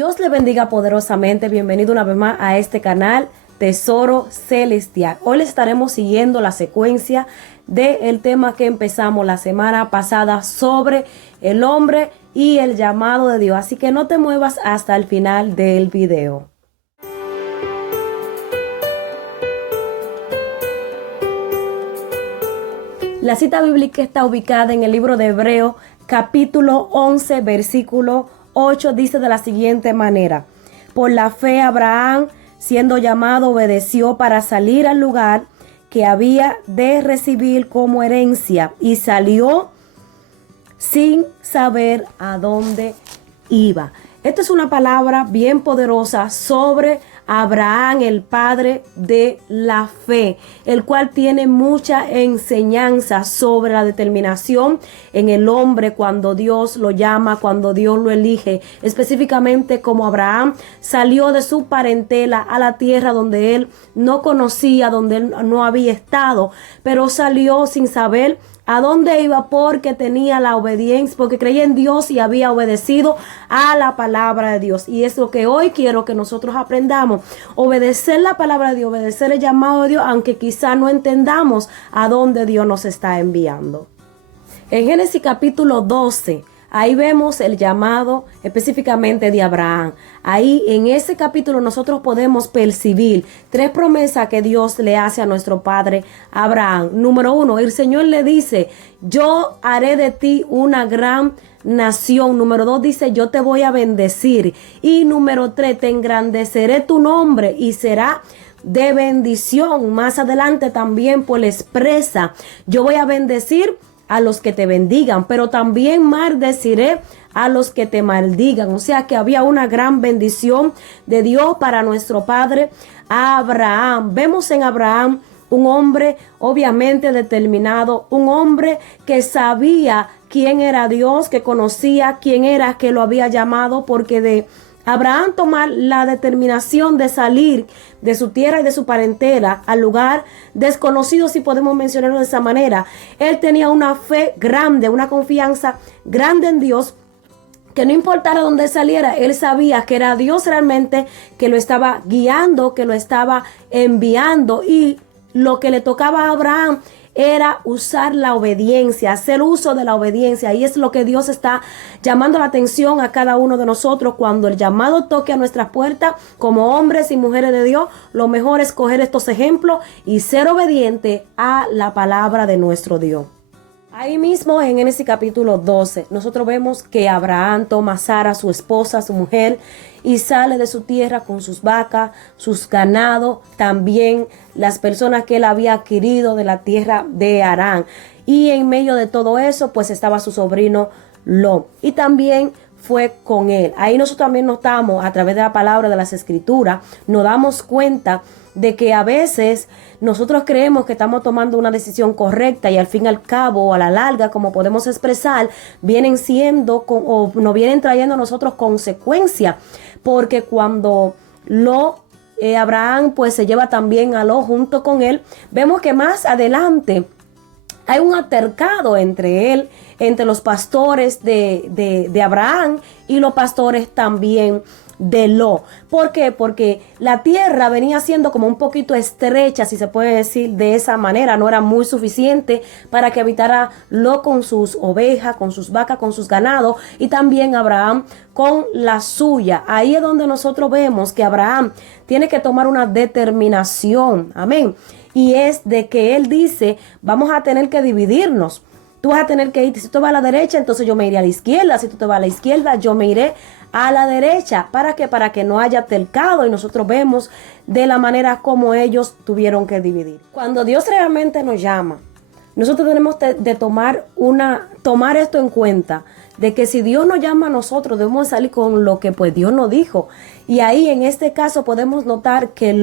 Dios le bendiga poderosamente. Bienvenido una vez más a este canal Tesoro Celestial. Hoy le estaremos siguiendo la secuencia del tema que empezamos la semana pasada sobre el hombre y el llamado de Dios. Así que no te muevas hasta el final del video. La cita bíblica está ubicada en el libro de Hebreos, capítulo 11, versículo 8, dice de la siguiente manera: por la fe Abraham, siendo llamado, obedeció para salir al lugar que había de recibir como herencia, y salió sin saber a dónde iba. Esta es una palabra bien poderosa sobre Abraham, el padre de la fe, el cual tiene mucha enseñanza sobre la determinación en el hombre cuando Dios lo llama, cuando Dios lo elige. Específicamente como Abraham salió de su parentela a la tierra donde él no conocía, donde él no había estado, pero salió sin saber a dónde iba porque tenía la obediencia, porque creía en Dios y había obedecido a la palabra de Dios. Y es lo que hoy quiero que nosotros aprendamos: obedecer la palabra de Dios, obedecer el llamado de Dios, aunque quizá no entendamos a dónde Dios nos está enviando. En Génesis capítulo 12, ahí vemos el llamado específicamente de Abraham. Ahí en ese capítulo nosotros podemos percibir tres promesas que Dios le hace a nuestro padre Abraham. Número 1, el Señor le dice: yo haré de ti una gran nación. Número 2 dice: yo te voy a bendecir. Y número 3, te engrandeceré tu nombre y será de bendición. Más adelante también pues le expresa: yo voy a bendecir a los que te bendigan, pero también maldeciré a los que te maldigan. O sea que había una gran bendición de Dios para nuestro padre Abraham. Vemos en Abraham un hombre obviamente determinado, un hombre que sabía quién era Dios, que conocía quién era que lo había llamado, porque de Abraham tomar la determinación de salir de su tierra y de su parentela al lugar desconocido, si podemos mencionarlo de esa manera, él tenía una fe grande, una confianza grande en Dios, que no importara dónde saliera, él sabía que era Dios realmente que lo estaba guiando, que lo estaba enviando, y lo que le tocaba a Abraham era usar la obediencia, hacer uso de la obediencia. Y es lo que Dios está llamando la atención a cada uno de nosotros. Cuando el llamado toque a nuestras puertas como hombres y mujeres de Dios, lo mejor es coger estos ejemplos y ser obediente a la palabra de nuestro Dios. Ahí mismo en Génesis capítulo 12, nosotros vemos que Abraham toma a Sara, su esposa, su mujer, y sale de su tierra con sus vacas, sus ganados, también las personas que él había adquirido de la tierra de Harán. Y en medio de todo eso, pues estaba su sobrino Lot, y también fue con él. Ahí nosotros también notamos, a través de la palabra de las escrituras, nos damos cuenta de que a veces nosotros creemos que estamos tomando una decisión correcta, y al fin y al cabo, o a la larga, como podemos expresar, vienen siendo o nos vienen trayendo a nosotros consecuencias, porque cuando Abraham pues se lleva también a Lot junto con él, vemos que más adelante hay un altercado entre los pastores de Abraham y los pastores también de Lot. ¿Por qué? Porque la tierra venía siendo como un poquito estrecha, si se puede decir de esa manera. No era muy suficiente para que habitara Lot con sus ovejas, con sus vacas, con sus ganados, y también Abraham con la suya. Ahí es donde nosotros vemos que Abraham tiene que tomar una determinación. Amén. Y es de que él dice: vamos a tener que dividirnos. Tú vas a tener que irte. Si tú vas a la derecha, entonces yo me iré a la izquierda. Si tú te vas a la izquierda, yo me iré a la derecha. ¿Para qué? Para que no haya altercado. Y nosotros vemos de la manera como ellos tuvieron que dividir. Cuando Dios realmente nos llama, nosotros tenemos de tomar esto en cuenta, de que si Dios nos llama a nosotros, debemos salir con lo que pues Dios nos dijo. Y ahí en este caso podemos notar que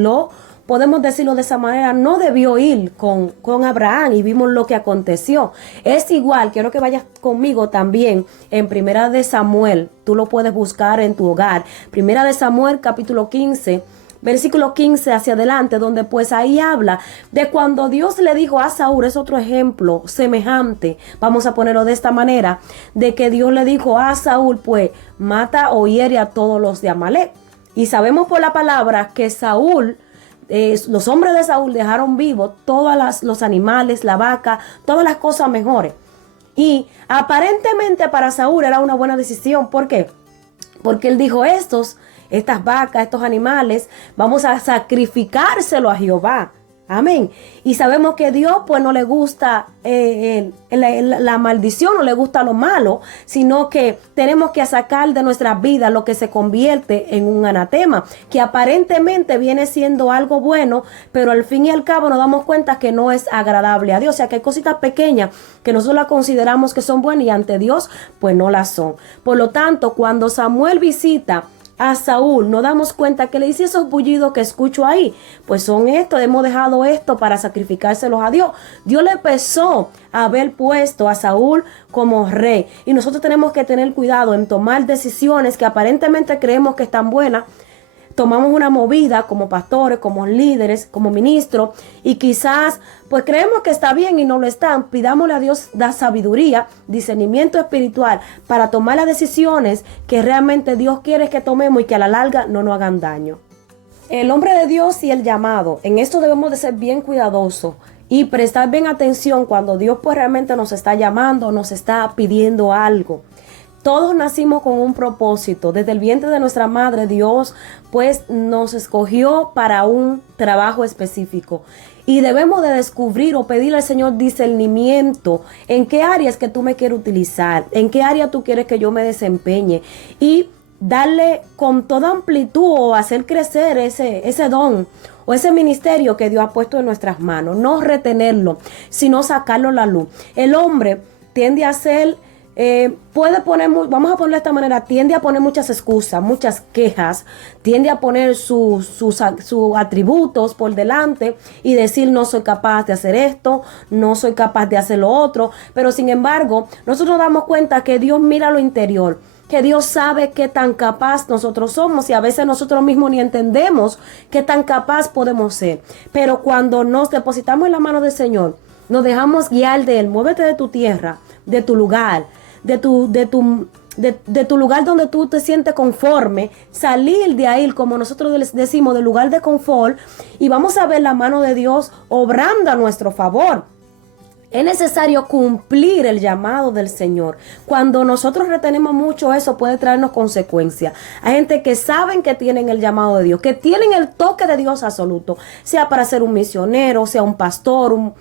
podemos decirlo de esa manera, no debió ir con Abraham, y vimos lo que aconteció. Es igual, quiero que vayas conmigo también en Primera de Samuel, tú lo puedes buscar en tu hogar. Primera de Samuel capítulo 15, versículo 15 hacia adelante, donde pues ahí habla de cuando Dios le dijo a Saúl, es otro ejemplo semejante, vamos a ponerlo de esta manera, de que Dios le dijo a Saúl, pues mata o hiere a todos los de Amalek. Y sabemos por la palabra que Saúl, los hombres de Saúl dejaron vivos todos los animales, la vaca, todas las cosas mejores. Y aparentemente para Saúl era una buena decisión. ¿Por qué? Porque él dijo, estas vacas, estos animales, vamos a sacrificárselo a Jehová. Amén. Y sabemos que Dios pues no le gusta la maldición, no le gusta lo malo, sino que tenemos que sacar de nuestras vidas lo que se convierte en un anatema, que aparentemente viene siendo algo bueno, pero al fin y al cabo nos damos cuenta que no es agradable a Dios. O sea, que hay cositas pequeñas que nosotros las consideramos que son buenas y ante Dios pues no las son. Por lo tanto, cuando Samuel visita a Saúl, nos damos cuenta que le dice esos bullidos que escucho ahí, pues son estos, hemos dejado esto para sacrificárselos a Dios. Dios le pesó haber puesto a Saúl como rey, y nosotros tenemos que tener cuidado en tomar decisiones que aparentemente creemos que están buenas. Tomamos una movida como pastores, como líderes, como ministros, y quizás pues creemos que está bien y no lo están. Pidámosle a Dios da sabiduría, discernimiento espiritual para tomar las decisiones que realmente Dios quiere que tomemos y que a la larga no nos hagan daño. El hombre de Dios y el llamado, en esto debemos de ser bien cuidadosos y prestar bien atención cuando Dios pues realmente nos está llamando, nos está pidiendo algo. Todos nacimos con un propósito. Desde el vientre de nuestra madre, Dios pues nos escogió para un trabajo específico. Y debemos de descubrir o pedirle al Señor discernimiento en qué áreas que tú me quieres utilizar, en qué área tú quieres que yo me desempeñe. Y darle con toda amplitud o hacer crecer ese don o ese ministerio que Dios ha puesto en nuestras manos. No retenerlo, sino sacarlo a la luz. El hombre tiende a ser... vamos a ponerlo de esta manera, tiende a poner muchas excusas, muchas quejas, tiende a poner sus atributos por delante y decir no soy capaz de hacer esto, no soy capaz de hacer lo otro, pero sin embargo nosotros nos damos cuenta que Dios mira lo interior, que Dios sabe qué tan capaz nosotros somos y a veces nosotros mismos ni entendemos qué tan capaz podemos ser, pero cuando nos depositamos en la mano del Señor, nos dejamos guiar de Él. Muévete de tu tierra, de tu lugar, de tu lugar donde tú te sientes conforme, salir de ahí, como nosotros les decimos, del lugar de confort, y vamos a ver la mano de Dios obrando a nuestro favor. Es necesario cumplir el llamado del Señor. Cuando nosotros retenemos mucho, eso puede traernos consecuencias. Hay gente que saben que tienen el llamado de Dios, que tienen el toque de Dios absoluto, sea para ser un misionero, sea un pastor, un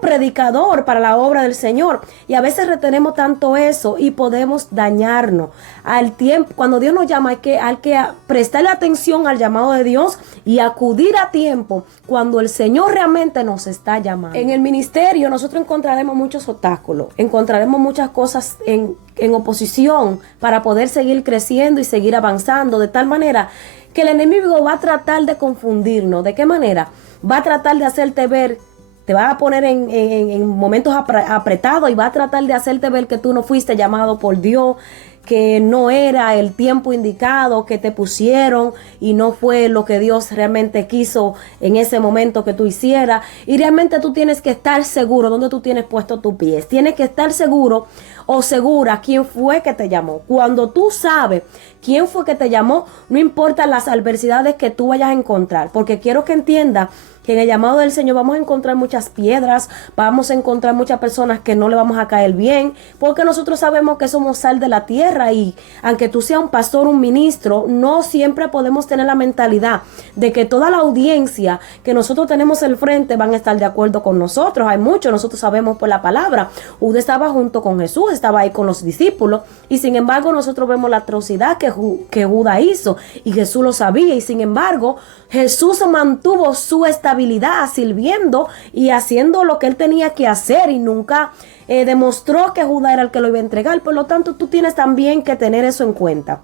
predicador para la obra del Señor, y a veces retenemos tanto eso y podemos dañarnos al tiempo. Cuando Dios nos llama hay que prestarle atención al llamado de Dios y acudir a tiempo cuando el Señor realmente nos está llamando. En el ministerio nosotros encontraremos muchos obstáculos, encontraremos muchas cosas en oposición para poder seguir creciendo y seguir avanzando, de tal manera que el enemigo va a tratar de confundirnos. ¿De qué manera? Va a tratar de hacerte ver, te va a poner en momentos apretados y va a tratar de hacerte ver que tú no fuiste llamado por Dios, que no era el tiempo indicado, que te pusieron y no fue lo que Dios realmente quiso en ese momento que tú hicieras. Y realmente tú tienes que estar seguro donde tú tienes puesto tus pies. Tienes que estar seguro o segura quién fue que te llamó. Cuando tú sabes quién fue que te llamó, no importa las adversidades que tú vayas a encontrar, porque quiero que entiendas que en el llamado del Señor vamos a encontrar muchas piedras, vamos a encontrar muchas personas que no le vamos a caer bien, porque nosotros sabemos que somos sal de la tierra, y aunque tú seas un pastor, un ministro, no siempre podemos tener la mentalidad de que toda la audiencia que nosotros tenemos al frente van a estar de acuerdo con nosotros. Hay muchos, nosotros sabemos por la palabra, Judas estaba junto con Jesús, estaba ahí con los discípulos, y sin embargo nosotros vemos la atrocidad que Judas hizo, y Jesús lo sabía, y sin embargo Jesús mantuvo su estabilidad sirviendo y haciendo lo que él tenía que hacer, y nunca demostró que Judas era el que lo iba a entregar. Por lo tanto, tú tienes también que tener eso en cuenta.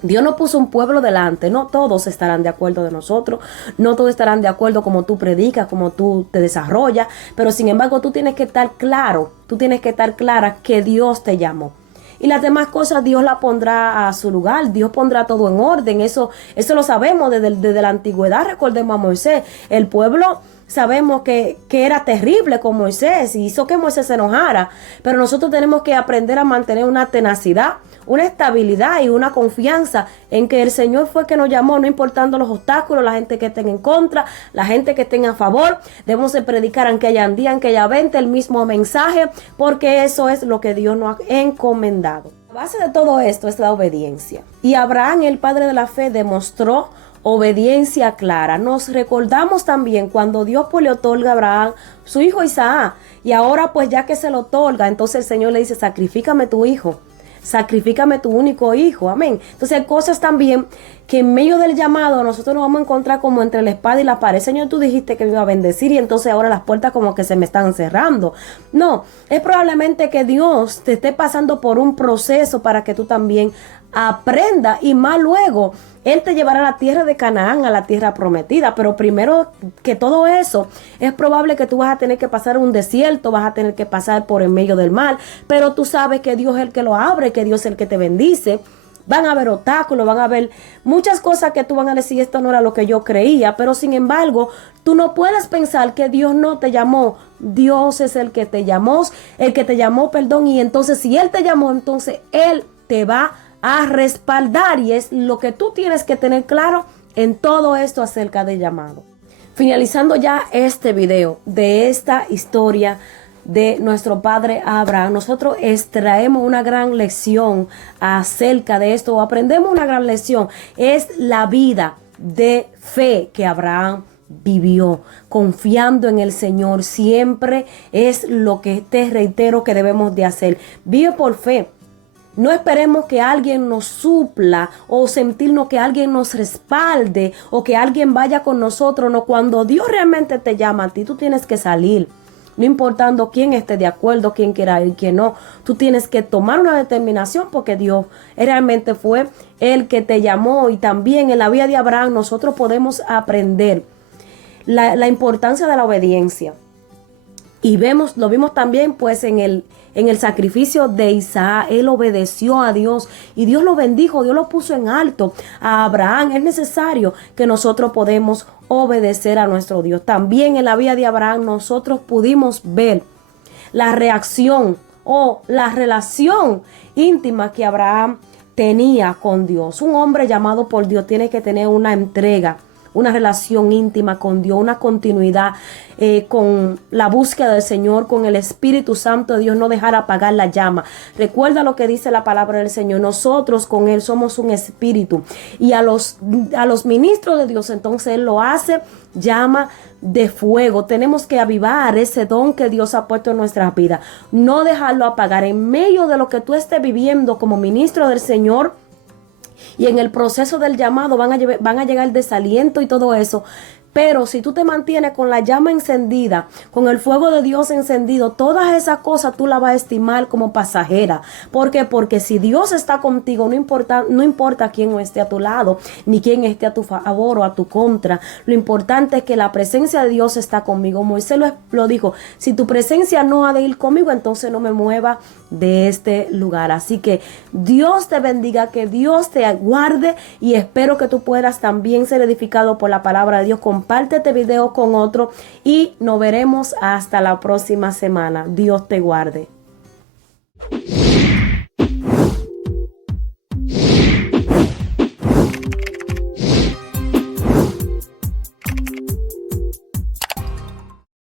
Dios no puso un pueblo delante, no todos estarán de acuerdo de nosotros, no todos estarán de acuerdo como tú predicas, como tú te desarrollas, pero sin embargo tú tienes que estar claro, tú tienes que estar clara que Dios te llamó. y las demás cosas Dios la pondrá a su lugar. Dios pondrá todo en orden. Eso lo sabemos desde la antigüedad. Recordemos a Moisés. El pueblo sabemos que era terrible con Moisés y hizo que Moisés se enojara, pero nosotros tenemos que aprender a mantener una tenacidad, una estabilidad y una confianza en que el Señor fue que nos llamó, no importando los obstáculos, la gente que estén en contra, la gente que estén a favor. Debemos de predicar aunque haya día, aunque haya 20, el mismo mensaje, porque eso es lo que Dios nos ha encomendado. La base de todo esto es la obediencia. Y Abraham, el padre de la fe, demostró obediencia clara. Nos recordamos también cuando Dios pues le otorga a Abraham su hijo Isaac, y ahora pues ya que se lo otorga, entonces el Señor le dice: sacrifícame tu hijo, sacrifícame tu único hijo, amén. Entonces hay cosas también que en medio del llamado nosotros nos vamos a encontrar como entre la espada y la pared. Señor, tú dijiste que me iba a bendecir y entonces ahora las puertas como que se me están cerrando. No, es probablemente que Dios te esté pasando por un proceso para que tú también aprenda, y más luego Él te llevará a la tierra de Canaán, a la tierra prometida. Pero primero que todo eso, es probable que tú vas a tener que pasar un desierto, vas a tener que pasar por en medio del mar, pero tú sabes que Dios es el que lo abre, que Dios es el que te bendice. Van a haber obstáculos, van a haber muchas cosas que tú van a decir: esto no era lo que yo creía, pero sin embargo, tú no puedes pensar que Dios no te llamó. Dios es el que te llamó, y entonces si Él te llamó, entonces Él te va a respaldar, y es lo que tú tienes que tener claro en todo esto acerca del llamado. Finalizando ya este video de esta historia de nuestro padre Abraham, nosotros extraemos una gran lección acerca de esto, o aprendemos una gran lección. Es la vida de fe que Abraham vivió, confiando en el Señor. Siempre es lo que te reitero que debemos de hacer. Vive por fe. No esperemos que alguien nos supla o sentirnos que alguien nos respalde o que alguien vaya con nosotros. No, cuando Dios realmente te llama a ti, tú tienes que salir. No importando quién esté de acuerdo, quién quiera ir, quién no. Tú tienes que tomar una determinación, porque Dios realmente fue el que te llamó. Y también en la vida de Abraham nosotros podemos aprender la importancia de la obediencia. Y lo vimos también pues en el sacrificio de Isaac. Él obedeció a Dios y Dios lo bendijo, Dios lo puso en alto a Abraham. Es necesario que nosotros podemos obedecer a nuestro Dios. También en la vida de Abraham nosotros pudimos ver la reacción o la relación íntima que Abraham tenía con Dios. Un hombre llamado por Dios tiene que tener una entrega, una relación íntima con Dios, una continuidad con la búsqueda del Señor, con el Espíritu Santo de Dios, no dejar apagar la llama. Recuerda lo que dice la palabra del Señor: nosotros con Él somos un espíritu, y a los ministros de Dios entonces Él lo hace llama de fuego. Tenemos que avivar ese don que Dios ha puesto en nuestras vidas, no dejarlo apagar. En medio de lo que tú estés viviendo como ministro del Señor, y en el proceso del llamado van a llegar el desaliento y todo eso. Pero si tú te mantienes con la llama encendida, con el fuego de Dios encendido, todas esas cosas tú las vas a estimar como pasajera. ¿Por qué? Porque si Dios está contigo, no importa quién esté a tu lado, ni quién esté a tu favor o a tu contra. Lo importante es que la presencia de Dios está conmigo. Moisés lo dijo: si tu presencia no ha de ir conmigo, entonces no me mueva de este lugar. Así que Dios te bendiga, que Dios te guarde, y espero que tú puedas también ser edificado por la palabra de Dios. Comparte este video con otro y nos veremos hasta la próxima semana. Dios te guarde.